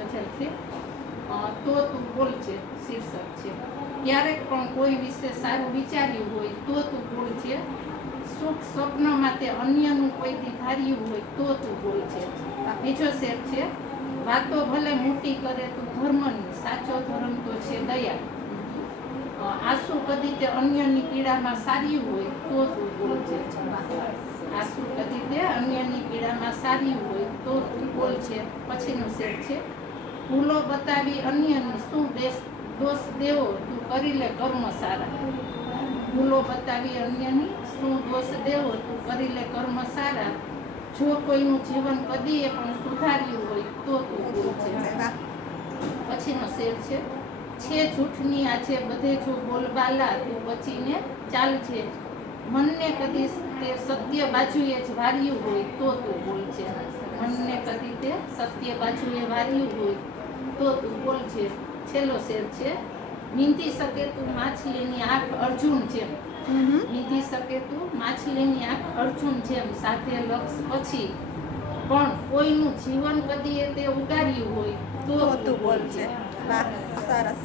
છે. તો તું બોલ છે, શીર્ષક છે. ક્યારેક પણ કોઈ વિશે સારું વિચાર્યું હોય, તો તું બોલ છે. સુખ સ્વપ્નમાં તે અન્યનું કોઈથી ધાર્યું હોય, તો તું બોલ છે. આ બીજો શેર છે, વાતો ભલે મોટી કરે, તું ધર્મની, સાચો ધર્મ તો છે દયા. આંસુ કદી તે અન્યની પીડામાં સારી હોય, તો તું બોલ છે. આંસુ કદી તે અન્યની પીડામાં સારી હોય, તો તું બોલ છે. પછીનો શેર છે ભૂલો બતાવી અન્યને શું દેશ દોષ દેવો, તું કરી લે કર્મ સારા. ભૂલો બતાવી અન્યની શું દોષ દેવો, તું કરી લે કર્મ સારા. જો કોઈનું જીવન કદીએ પણ સુધાર્યું હોય તો તું છે. પછીનો શેર છે છે જૂઠની આજે બધે જો બોલબાલા, તું બચીને ચાલજે. મનને કદી તે સત્ય બાજુએ જ વાર્યું હોય તો તું બોલ છે. મનને કદી તે સત્ય બાજુએ વાર્યું હોય તો તું બોલ છે છેલ્લો શેર છે. વીંધી શકે તું માછલીની આંખ અર્જુન જેમ. હમ. વીંધી શકે તું માછલીની આંખ અર્જુન જેમ. સાથે લક્ષ પછી. પણ કોઈનું જીવન કદીએ તે ઉગાડ્યું હોય તો તો તું બોલ છે. વાહ સરસ.